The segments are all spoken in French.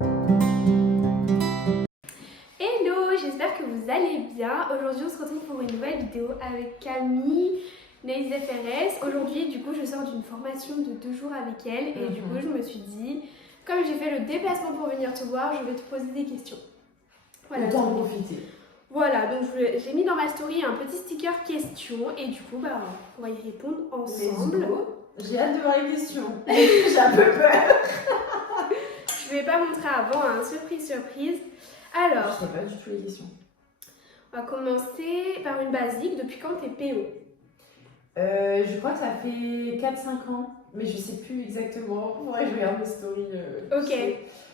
Hello, j'espère que vous allez bien. Aujourd'hui, on se retrouve pour une nouvelle vidéo avec Camille, Naïs FRS. Aujourd'hui, du coup, je sors d'une formation de 2 jours avec elle et du coup, je me suis dit, comme j'ai fait le déplacement pour venir te voir, je vais te poser des questions. Voilà, autant en profiter. Voilà, donc j'ai mis dans ma story un petit sticker question et du coup, on va y répondre ensemble. J'ai hâte de voir les questions. J'ai un peu peur. Je vais pas montrer avant, hein, surprise. Alors, je sais pas du tout les questions. On va commencer par une basique. Depuis quand t'es PO? Je crois que ça fait 4-5 ans, mais je sais plus exactement. Faudrait que je regarde mes stories. Ok.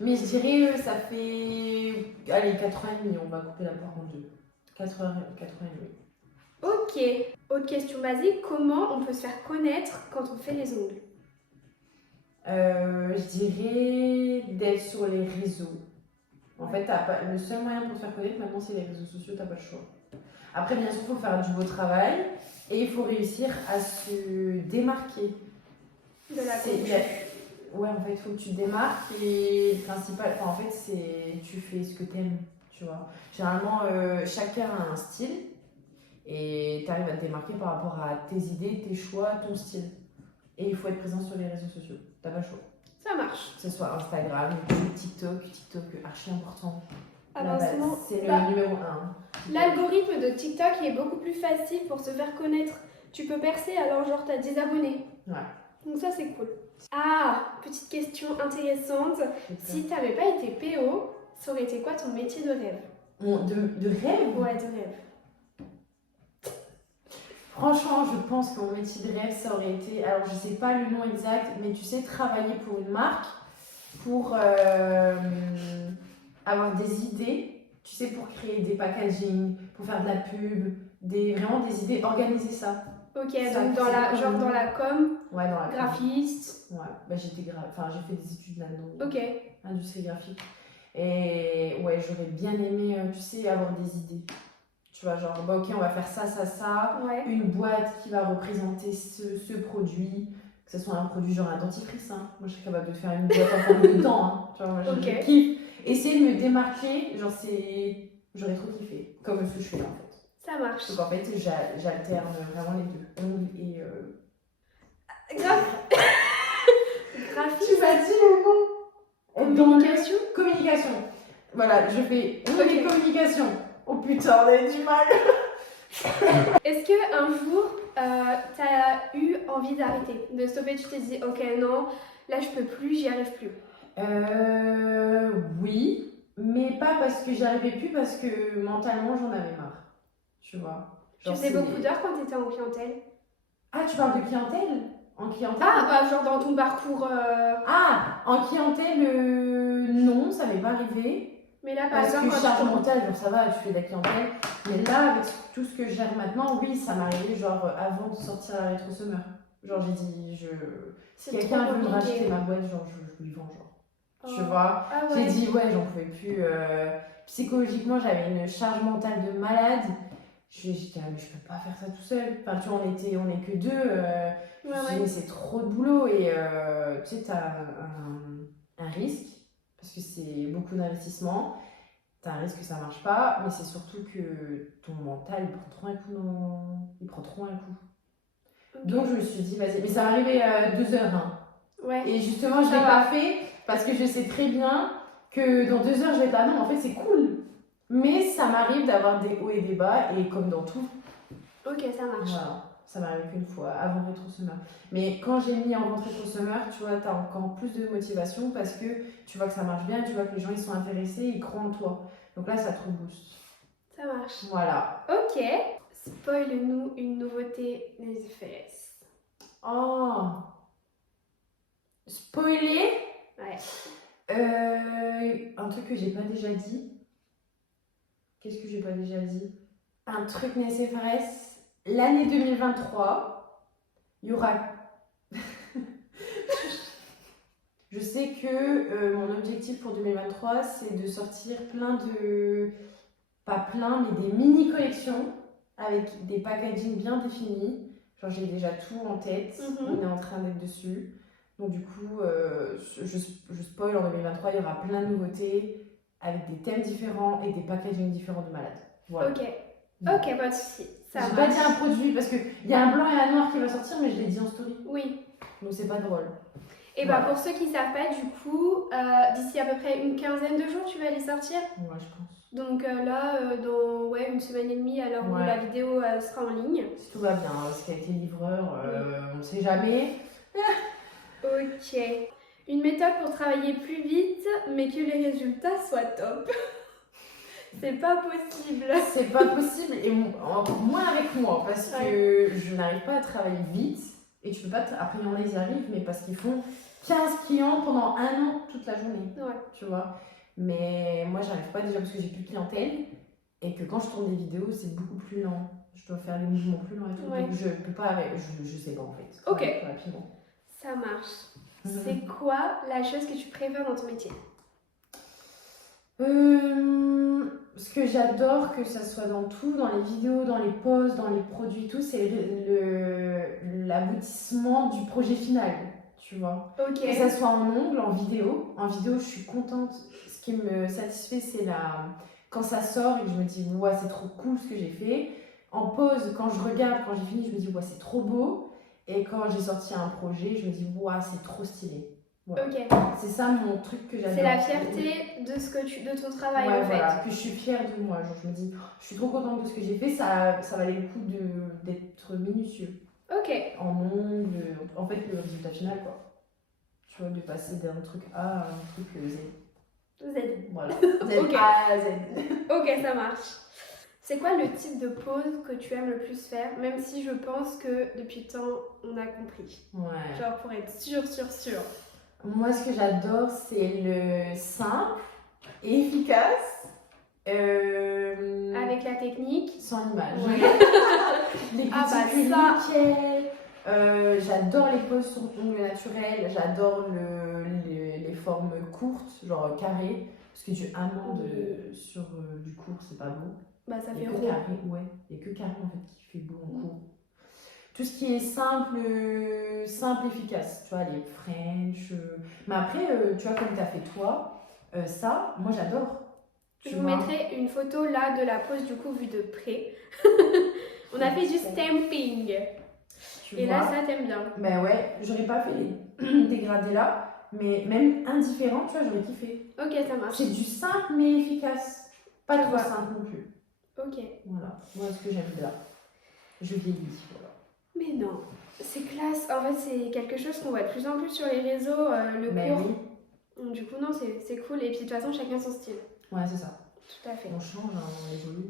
Mais je dirais ça fait. Allez, 4 ans et demi, on va couper la part en deux. 4 ans et demi. Ok. Autre question basique, comment on peut se faire connaître quand on fait les ongles? Je dirais d'être sur les réseaux. En fait, le seul moyen pour te faire connaître maintenant, c'est les réseaux sociaux, t'as pas le choix. Après, bien sûr, il faut faire du beau travail et il faut réussir à se démarquer. De la Ouais, en fait, il faut que tu te démarques et le principal, en fait, c'est tu fais ce que t'aimes, tu vois. Généralement, chacun a un style et tu arrives à te démarquer par rapport à tes idées, tes choix, ton style. Et il faut être présent sur les réseaux sociaux, t'as pas le choix. Ça marche. Que ce soit Instagram, YouTube, TikTok, archi important. Alors, c'est le numéro 1. L'algorithme de TikTok est beaucoup plus facile pour se faire connaître. Tu peux percer alors genre t'as 10 abonnés. Ouais. Donc ça c'est cool. Ah, petite question intéressante. Si t'avais pas été PO, ça aurait été quoi ton métier de rêve? De rêve? Ouais, de rêve. Franchement, je pense que mon métier de rêve, ça aurait été, alors je sais pas le nom exact, mais tu sais, travailler pour une marque, pour avoir des idées, tu sais, pour créer des packaging, pour faire de la pub, vraiment des idées, organiser ça. Ok, ça, donc dans la com, ouais, dans la graphiste. Com. Ouais, j'ai fait des études là-dedans. Ok. Industrie graphique. Et ouais, j'aurais bien aimé, tu sais, avoir des idées. Tu vois, genre, ok, on va faire ça. Ouais. Une boîte qui va représenter ce produit, que ce soit un produit genre un dentifrice. Hein. Moi, je serais capable de faire une boîte en forme de dents. Hein. Tu vois, moi, je kiffe. Essayer de me démarquer, genre, j'aurais trop kiffé, comme ce que je fais en fait. Ça marche. Donc en fait, j'alterne vraiment les deux, ongles et. Graphiste. Tu m'as dit le nom. Communication. Voilà, je fais ongles et communication. Oh putain, on a eu du mal. Est-ce qu'un jour, t'as eu envie d'arrêter, de stopper, tu t'es dit, ok, non, là je peux plus, j'y arrive plus? Oui, mais pas parce que j'y arrivais plus, parce que mentalement j'en avais marre. Tu vois. Tu faisais beaucoup d'heures quand t'étais en clientèle? Ah, tu parles de clientèle? En clientèle? Ah, genre dans ton parcours. Ah, en clientèle, non, ça m'est pas arrivé. Mais là, par parce exemple, que charge mentale, genre ça va, tu fais de la clientèle. Mais là, avec tout ce que je gère maintenant, oui, ça m'est arrivé genre avant de sortir à la Rétro Summer. Genre j'ai dit, si quelqu'un veut me racheter ma boîte, genre je lui vends, genre. Tu vois? Ah ouais. J'ai dit ouais, j'en pouvais plus. Psychologiquement, j'avais une charge mentale de malade. J'ai dit, mais je peux pas faire ça tout seul. Enfin, tu vois, on est que deux. Je me suis dit, mais c'est trop de boulot. Et tu sais, t'as un risque, parce que c'est beaucoup d'investissement. T'as un risque que ça marche pas, mais c'est surtout que ton mental, il prend trop un coup. Okay. Donc, je me suis dit, vas-y. Mais ça m'est arrivé 2 heures. Hein. Ouais. Et justement, je l'ai pas fait, parce que je sais très bien que dans 2 heures, je vais pas. Non, en fait, c'est cool. Mais ça m'arrive d'avoir des hauts et des bas, et comme dans tout. Ok, ça marche. Voilà, ça m'arrive qu'une fois, avant Rétro Summer. Mais quand j'ai mis en vente Rétro Summer, tu vois, t'as encore plus de motivation parce que tu vois que ça marche bien, tu vois que les gens ils sont intéressés, ils croient en toi. Donc là, ça te rebooste. Ça marche. Voilà. Ok. Spoil-nous une nouveauté des FS. Oh. Spoiler? Ouais. Un truc que j'ai pas déjà dit. Qu'est-ce que j'ai pas déjà dit? Un truc Nesefres. L'année 2023, il y aura. Je sais que mon objectif pour 2023, c'est de sortir pas plein, mais des mini-collections avec des packaging bien définis. Genre, j'ai déjà tout en tête, on est en train d'être dessus. Donc du coup, je spoil, en 2023, il y aura plein de nouveautés avec des thèmes différents et des packagings différents de malades. Voilà. Ok. Ok, pas de soucis. Ça J'ai marche. pas dit un produit parce qu'il y a un blanc et un noir qui va sortir, mais je l'ai dit en story. Oui. Donc c'est pas drôle. Et Voilà. bah pour ceux qui savent pas, du coup, d'ici à peu près une quinzaine de jours, tu vas les sortir. Ouais, je pense. Donc là, dans une semaine et demie, à l'heure où la vidéo sera en ligne. Si tout va bien, ce qui a été livreur, on sait jamais. Ok. Une méthode pour travailler plus vite, mais que les résultats soient top. C'est pas possible. C'est pas possible, et encore moins avec moi, parce que je n'arrive pas à travailler vite. Et tu peux pas, après il y en a, ils y arrivent, mais parce qu'ils font 15 clients pendant un an toute la journée. Ouais. Tu vois. Mais moi, j'arrive pas déjà parce que j'ai plus de clientèle. Et que quand je tourne des vidéos, c'est beaucoup plus lent. Je dois faire les mouvements plus lents et tout. Ouais. Donc je peux pas, je sais pas en fait. Ok. Plus rapidement. Ça marche. C'est quoi la chose que tu préfères dans ton métier? Ce que j'adore, que ça soit dans tout, dans les vidéos, dans les posts, dans les produits, tout, c'est l'aboutissement du projet final, tu vois. Ok. Que ça soit en ongle, en vidéo. En vidéo, je suis contente. Ce qui me satisfait, c'est quand ça sort et que je me dis, ouais, c'est trop cool ce que j'ai fait. En pause, quand je regarde, quand j'ai fini, je me dis, ouais, c'est trop beau. Et quand j'ai sorti un projet, je me dis, ouais, c'est trop stylé. Voilà. Ok. C'est ça mon truc que j'adore. C'est la fierté de ton travail en fait. Voilà, que je suis fière de moi. Genre, je me dis, je suis trop contente de ce que j'ai fait, ça valait le coup d'être minutieux. Ok. En ongle, en fait, le résultat final, quoi. Tu vois, de passer d'un truc A à un truc Z. Z. Voilà. Ok. A à Z. Ok, ça marche. C'est quoi le type de pause que tu aimes le plus faire, même si je pense que depuis le temps, on a compris. Ouais. Genre pour être sûr. Moi, ce que j'adore, c'est le simple et efficace. Avec la technique. Sans image. Ouais. Les Ah bah cuticles ça. nickel. J'adore les poses sur ongles naturels. J'adore les formes courtes, genre carrées. Parce que du amande sur du court, c'est pas beau. Bah ça Il y fait a que rond. carré, ouais. Il y a que carré en fait qui fait beau en court. Tout ce qui est simple, efficace. Tu vois, les French. Mais après, tu vois, comme tu as fait toi, ça, moi j'adore. Je vous mettrai une photo là de la pose du coup vue de près. On a fait du stamping. Et là, ça t'aime bien. Ben ouais, j'aurais pas fait les dégradés là, mais même indifférent, tu vois, j'aurais kiffé. Ok, ça marche. C'est du simple mais efficace. Pas trop simple non plus. Ok. Voilà, moi ce que j'aime bien. Je vieillis, voilà. Mais non, c'est classe. En fait, c'est quelque chose qu'on voit de plus en plus sur les réseaux, le cours. Oui. Du coup, non, c'est cool. Et puis, de toute façon, chacun son style. Ouais, c'est ça. Tout à fait. On change, hein, on évolue.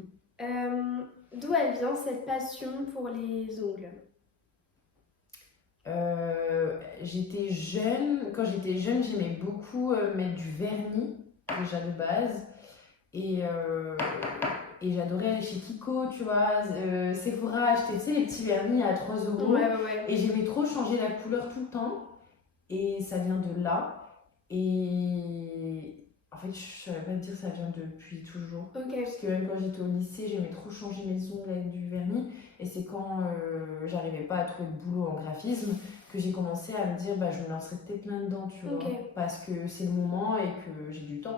D'où elle vient cette passion pour les ongles? J'étais jeune. Quand j'étais jeune, j'aimais beaucoup mettre du vernis, déjà de base. Et j'adorais aller chez Kiko, tu vois, Sephora, acheter les petits vernis à 3 €. Ouais. Et j'aimais trop changer la couleur tout le temps. Et ça vient de là. Et en fait, je ne saurais pas te dire ça vient depuis toujours. Ok. Parce que même quand j'étais au lycée, j'aimais trop changer mes ongles avec du vernis. Et c'est quand j'arrivais pas à trouver de boulot en graphisme que j'ai commencé à me dire, bah, je me lancerai peut-être là-dedans, tu vois. Parce que c'est le moment et que j'ai du temps.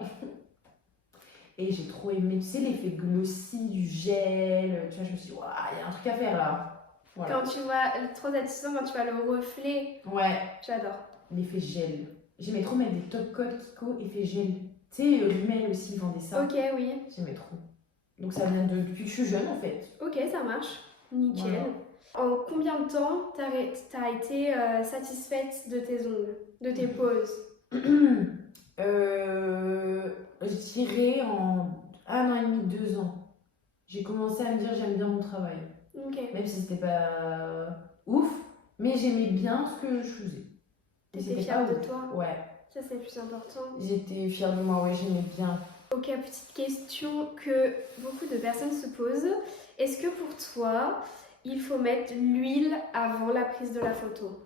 Et j'ai trop aimé, tu sais, l'effet glossy du gel. Tu vois, je me suis dit, waouh, il y a un truc à faire là. Voilà. Quand tu vois, trop satisfaisant quand tu vois le reflet. Ouais. J'adore. L'effet gel. J'aimais trop mettre des top coats Kiko, effet gel. Tu sais, Rimmel aussi vendait ça. Ok, oui. J'aimais trop. Donc ça vient depuis que je suis jeune en fait. Ok, ça marche. Nickel. Voilà. En combien de temps t'as été satisfaite de tes ongles, de tes poses? Je dirais en 1 an et demi, 2 ans. J'ai commencé à me dire j'aime bien mon travail. Okay. Même si c'était pas ouf, mais j'aimais bien ce que je faisais. T'étais fière de toi? Ouais. Ça c'est le plus important. J'étais fière de moi, ouais, j'aimais bien. Ok, petite question que beaucoup de personnes se posent. Est-ce que pour toi, il faut mettre l'huile avant la prise de la photo?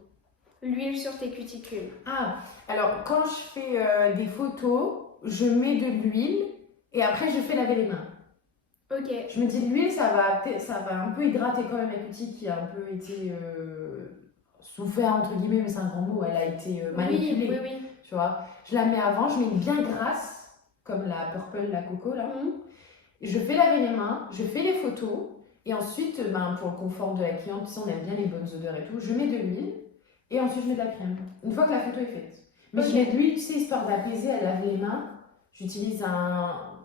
L'huile sur tes cuticules? Ah, alors quand je fais des photos, je mets de l'huile et après je fais laver les mains. Ok. Je me dis l'huile, ça va un peu hydrater quand même la cuticule qui a un peu été souffert, entre guillemets, mais c'est un grand mot, elle a été manipulée. Oui, oui, oui. Tu vois, je la mets avant, je mets une bien grasse, comme la purple, la coco là. Je fais laver les mains, je fais les photos, et ensuite, pour le confort de la cliente, on aime bien les bonnes odeurs et tout, je mets de l'huile, et ensuite je mets de la crème. Une fois que la photo est faite. Mais je mets de l'huile, tu sais, histoire d'apaiser, elle lave les mains. J'utilise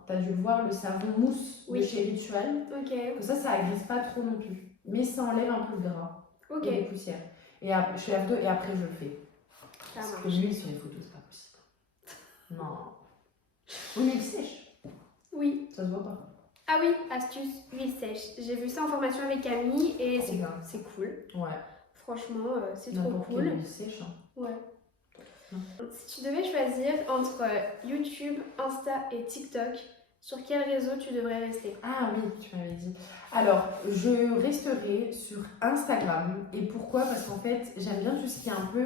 t'as dû le voir, le savon mousse de chez Ritual. Comme ça agresse pas trop non plus. Mais ça enlève un peu le gras et les poussières. Et je fais la photo et après je le fais. Parce que l'huile sur les photos, c'est pas possible. Non. L'huile sèche. Oui. Ça se voit pas. Ah oui, astuce, huile sèche. J'ai vu ça en formation avec Camille et c'est cool. Ouais. Franchement, c'est trop cool. L'huile sèche. Hein. Ouais. Si tu devais choisir entre YouTube, Insta et TikTok, sur quel réseau tu devrais rester? Ah oui, tu m'avais dit. Alors, je resterai sur Instagram. Et pourquoi? Parce qu'en fait, j'aime bien tout ce qui est un peu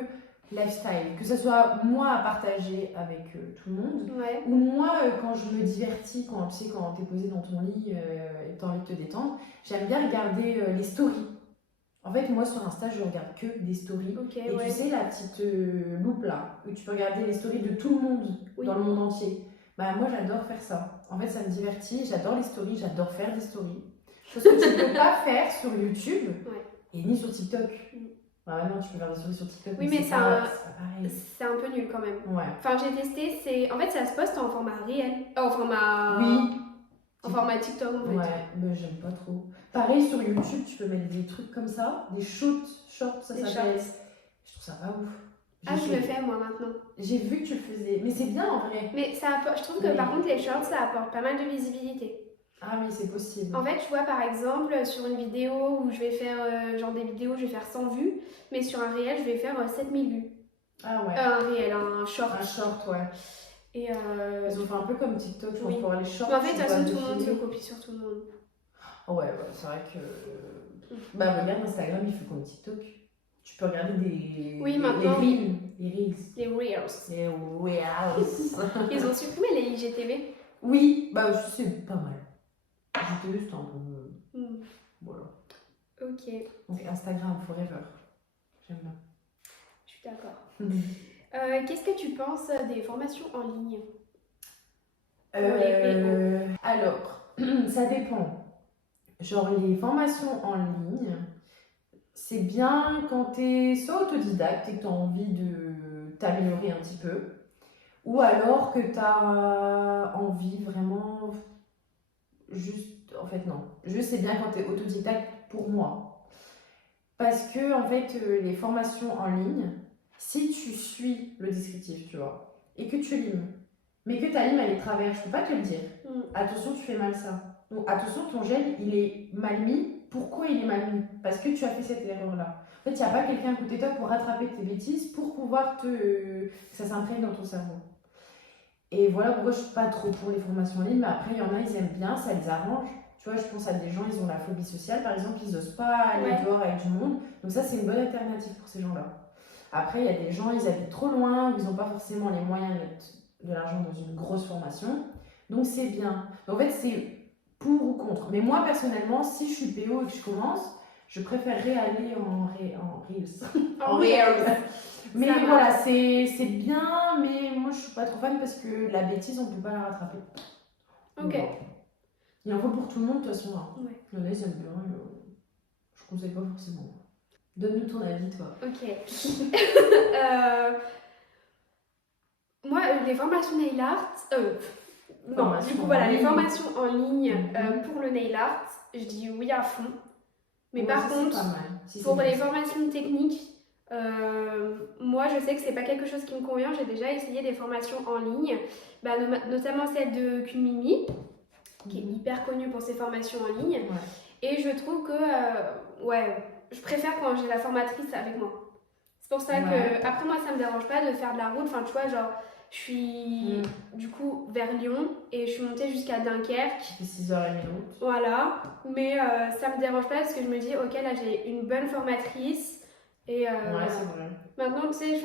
lifestyle. Que ce soit moi à partager avec tout le monde, ou moi quand je me divertis, quand tu sais, quand t'es posé dans ton lit et t'as envie de te détendre, j'aime bien regarder les stories. En fait, moi sur Insta, je regarde que des stories. Et tu sais, la petite loupe là, où tu peux regarder les stories de tout le monde dans le monde entier. Bah, moi, j'adore faire ça. En fait, ça me divertit. J'adore les stories, j'adore faire des stories. Chose que tu ne peux pas faire sur YouTube et ni sur TikTok. Bah, non, tu peux faire des stories sur TikTok. Oui, mais c'est un peu nul quand même. Ouais. Enfin, j'ai testé, en fait, ça se poste en format réel. En format. Oui. En format TikTok, en fait. Ouais, mais j'aime pas trop. Pareil, sur YouTube, tu peux mettre des trucs comme ça, des shorts, ça s'appelle. Je trouve ça pas ouf. Je le fais moi maintenant. J'ai vu que tu le faisais, mais c'est bien en vrai. Mais ça apporte, je trouve que par contre, les shorts, ça apporte pas mal de visibilité. Ah oui, c'est possible. En fait, tu vois, par exemple, sur une vidéo où je vais faire, des vidéos, je vais faire 100 vues, mais sur un réel, je vais faire 7000 vues. Ah ouais. Un réel, un short. Un short, ouais. Et ils ont fait un peu comme TikTok, je pense, pour les shorts. Mais en fait, de toute façon, tout le monde se copie sur tout le monde. Ouais, c'est vrai que. Bah, regarde, Instagram, il fait comme TikTok. Tu peux regarder des. Oui, maintenant. Les Reels. Les Reels. Les Reels. Ils ont supprimé les IGTV. Oui, bah, c'est pas mal. IGTV, c'est un peu. Voilà. Ok. Donc, Instagram forever. J'aime bien. Je suis d'accord. Qu'est-ce que tu penses des formations en ligne? Alors, ça dépend. Genre, les formations en ligne, c'est bien quand t'es soit autodidacte et que t'as envie de t'améliorer un petit peu, ou alors que t'as envie vraiment juste... En fait, non. Juste, c'est bien quand t'es autodidacte pour moi. Parce que, en fait, les formations en ligne, si tu suis le descriptif, tu vois, et que tu limes, mais que ta lime, elle est travers, je peux pas te le dire. Attention, tu fais mal ça. Donc, attention, ton gel, il est mal mis. Pourquoi il est mal mis? Parce que tu as fait cette erreur-là. En fait, il n'y a pas quelqu'un à côté de toi pour rattraper tes bêtises, pour pouvoir que ça s'imprègne dans ton cerveau. Et voilà pourquoi je ne suis pas trop pour les formations en ligne, mais après, il y en a, ils aiment bien, ça les arrange. Tu vois, je pense à des gens, ils ont la phobie sociale, par exemple, ils n'osent pas aller dehors avec du monde. Donc ça, c'est une bonne alternative pour ces gens-là. Après, il y a des gens, ils habitent trop loin, ils n'ont pas forcément les moyens de mettre de l'argent dans une grosse formation. Donc c'est bien. En fait, c'est pour ou contre. Mais moi, personnellement, si je suis PO et que je commence, je préférerais aller en Reels. En Reels. Mais voilà, c'est bien, mais moi, je suis pas trop fan parce que la bêtise, on peut pas la rattraper. Ok. Bon. Il en faut pour tout le monde, de toute façon. Hein. Ouais. Il y en a, ils aiment bien. Je conseille pas forcément. Donne-nous ton avis, toi. Ok. Moi, les formations nail art... non, du coup, voilà, les formations en ligne pour le nail art, je dis oui à fond. Mais par contre, pour les formations techniques, moi, je sais que c'est pas quelque chose qui me convient. J'ai déjà essayé des formations en ligne, notamment celle de Kunmimi, qui est hyper connue pour ses formations en ligne. Et je trouve que, je préfère quand j'ai la formatrice avec moi. C'est pour ça que, après moi, ça me dérange pas de faire de la route. Enfin, tu vois, genre, je suis du coup vers Lyon et je suis montée jusqu'à Dunkerque. C'était 6h30 de route. Voilà, mais ça me dérange pas parce que je me dis, ok, là j'ai une bonne formatrice. Et c'est vrai. maintenant, tu sais,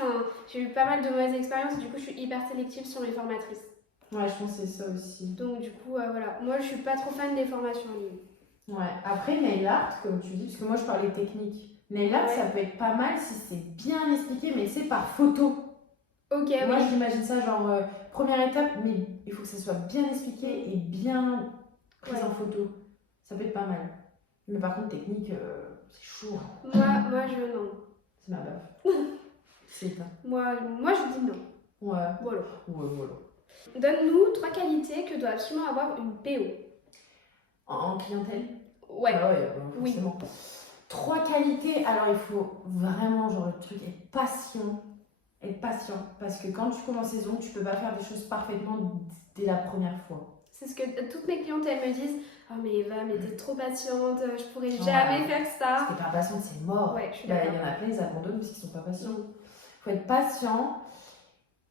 j'ai eu pas mal de mauvaises expériences et du coup, je suis hyper sélective sur mes formatrices. Ouais, je pense que c'est ça aussi. Donc, du coup, voilà. Moi, je suis pas trop fan des formations en ligne. Ouais, après, nail art, comme tu dis, parce que moi je parlais technique. Nail art, ça peut être pas mal si c'est bien expliqué, mais c'est par photo. Ok, Moi, oui. j'imagine ça genre première étape, mais il faut que ça soit bien expliqué et bien pris en photo. Ça peut être pas mal. Mais par contre, technique, c'est chaud. Moi, je non. C'est ma baffe. C'est ça. Moi, je dis non. Ouais. Voilà. Ouais, voilà. Donne-nous 3 qualités que doit absolument avoir une PO. En clientèle? Ouais. Ah ouais, forcément. 3 qualités. Alors, il faut vraiment, genre, le truc, être patient. Être patient. Parce que quand tu commences les ongles, tu peux pas faire des choses parfaitement dès la première fois. C'est ce que toutes mes clientes, elles me disent. Oh, mais Eva, mais t'es trop patiente, je pourrais jamais faire ça. Si t'es pas patiente, c'est mort. Ouais, je suis Il y d'accord. en a plein, ils abandonnent parce qu'ils sont pas patients. Il faut être patient.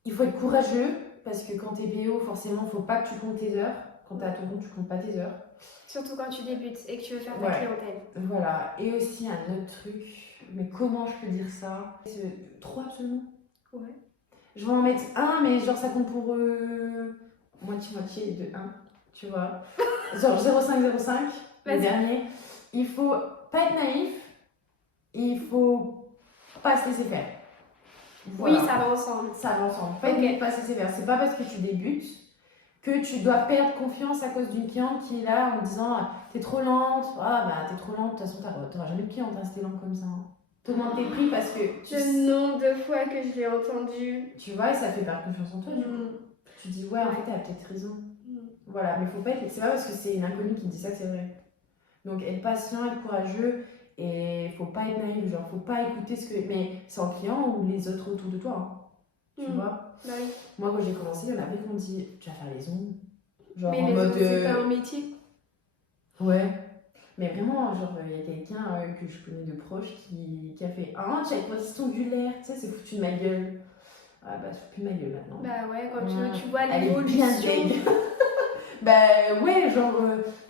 Il faut être courageux. Parce que quand t'es PO, forcément, il faut pas que tu comptes tes heures. Quand t'es à ton compte, tu comptes pas tes heures. Surtout quand tu débutes et que tu veux faire ta clientèle. Voilà. Et aussi un autre truc. Mais comment je peux dire ça? C'est 3 absolument. Ouais. Je vais en mettre un, mais genre ça compte pour moitié-moitié de 1. Tu vois? Genre 0,5, le dernier. Il faut pas être naïf. Et il faut pas se laisser faire. Voilà. Oui, ça va ensemble. Ça va ensemble. Pas se laisser faire. C'est pas parce que tu débutes que tu dois perdre confiance à cause d'une cliente qui est là en disant t'es trop lente. Ah bah t'es trop lente, de toute façon t'auras jamais de cliente si t'es lente comme ça. T'augmentes tes prix parce que. Le nombre de fois que je l'ai entendu. Tu vois, et ça fait perdre confiance en toi du coup. Tu dis ouais, en fait t'as peut-être raison. Voilà, mais faut pas être. C'est pas parce que c'est une inconnue qui me dit ça que c'est vrai. Donc être patient, être courageux. Et faut pas être naïf, genre faut pas écouter ce que. Mais c'est en client ou les autres autour de toi. Hein. Tu vois? Bah oui. Moi quand j'ai commencé, il y en avait qui m'ont dit tu vas faire les ongles. Genre mais en mode. C'est pas un métier. Ouais. Mais vraiment, genre il y a quelqu'un que je connais de proche qui a fait ah, tu as une position ongulaire, tu sais, c'est foutu de ma gueule. Ah bah, c'est foutu de ma gueule maintenant. Bah ouais, quand tu vois Elle est bien l'évolution. deg. Bah ouais, genre.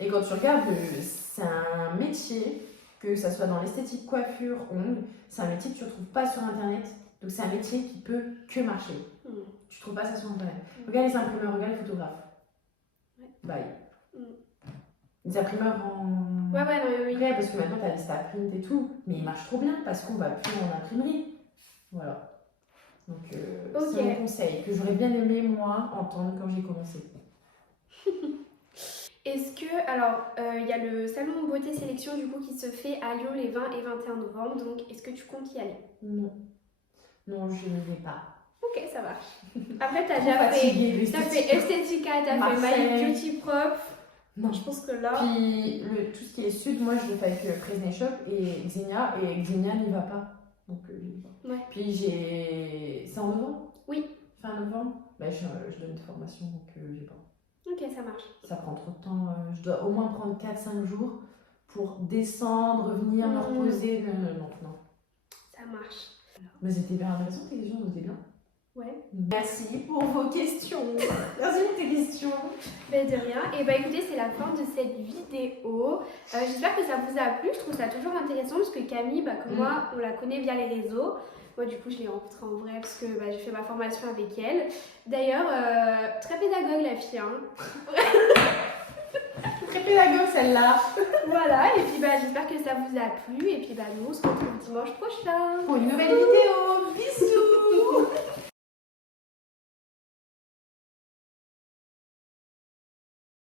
Et quand tu regardes, c'est un métier. Que ça soit dans l'esthétique, coiffure, ongles, c'est un métier que tu ne retrouves pas sur internet. Donc c'est un métier qui peut que marcher. Tu ne trouves pas ça sur internet. Regarde les imprimeurs, regarde les photographes. Bye. Les imprimeurs en. Ouais, non, oui. Après, parce que maintenant tu as des Staprint et tout, mais ils marchent trop bien parce qu'on va plus en imprimerie. Voilà. Donc c'est mon conseil que j'aurais bien aimé moi entendre quand j'ai commencé. Est-ce que, alors, il y a le salon Beauté Sélection du coup qui se fait à Lyon les 20 et 21 novembre, donc est-ce que tu comptes y aller? Non. Non, je ne vais pas. Ok, ça marche. Après, t'as déjà fait Esthética, t'as fait My Beauty Prof. Non. Je pense que là. Puis tout ce qui est sud, moi je le fais avec Fresnay Shop et Xenia n'y va pas. Donc j'y vais pas. Ouais. Puis c'est en novembre? Oui. Fin novembre? Bah, je donne une formation donc j'y vais pas. Ok, ça marche. Ça prend trop de temps. Je dois au moins prendre 4-5 jours pour descendre, revenir, me reposer. Non. Ça marche. Mais c'était bien intéressant tes questions, c'était bien. Ouais. Merci pour vos questions. Merci pour tes questions. Ben de rien. Et bah écoutez, c'est la fin de cette vidéo. J'espère que ça vous a plu. Je trouve ça toujours intéressant parce que Camille, comme moi, on la connaît via les réseaux. Moi, du coup, je l'ai rencontrée en vrai parce que j'ai fait ma formation avec elle. D'ailleurs, très pédagogue la fille. Hein. Très pédagogue celle-là. Voilà, et puis j'espère que ça vous a plu. Et puis nous, on se retrouve dimanche prochain. Pour une nouvelle vidéo. Bisous.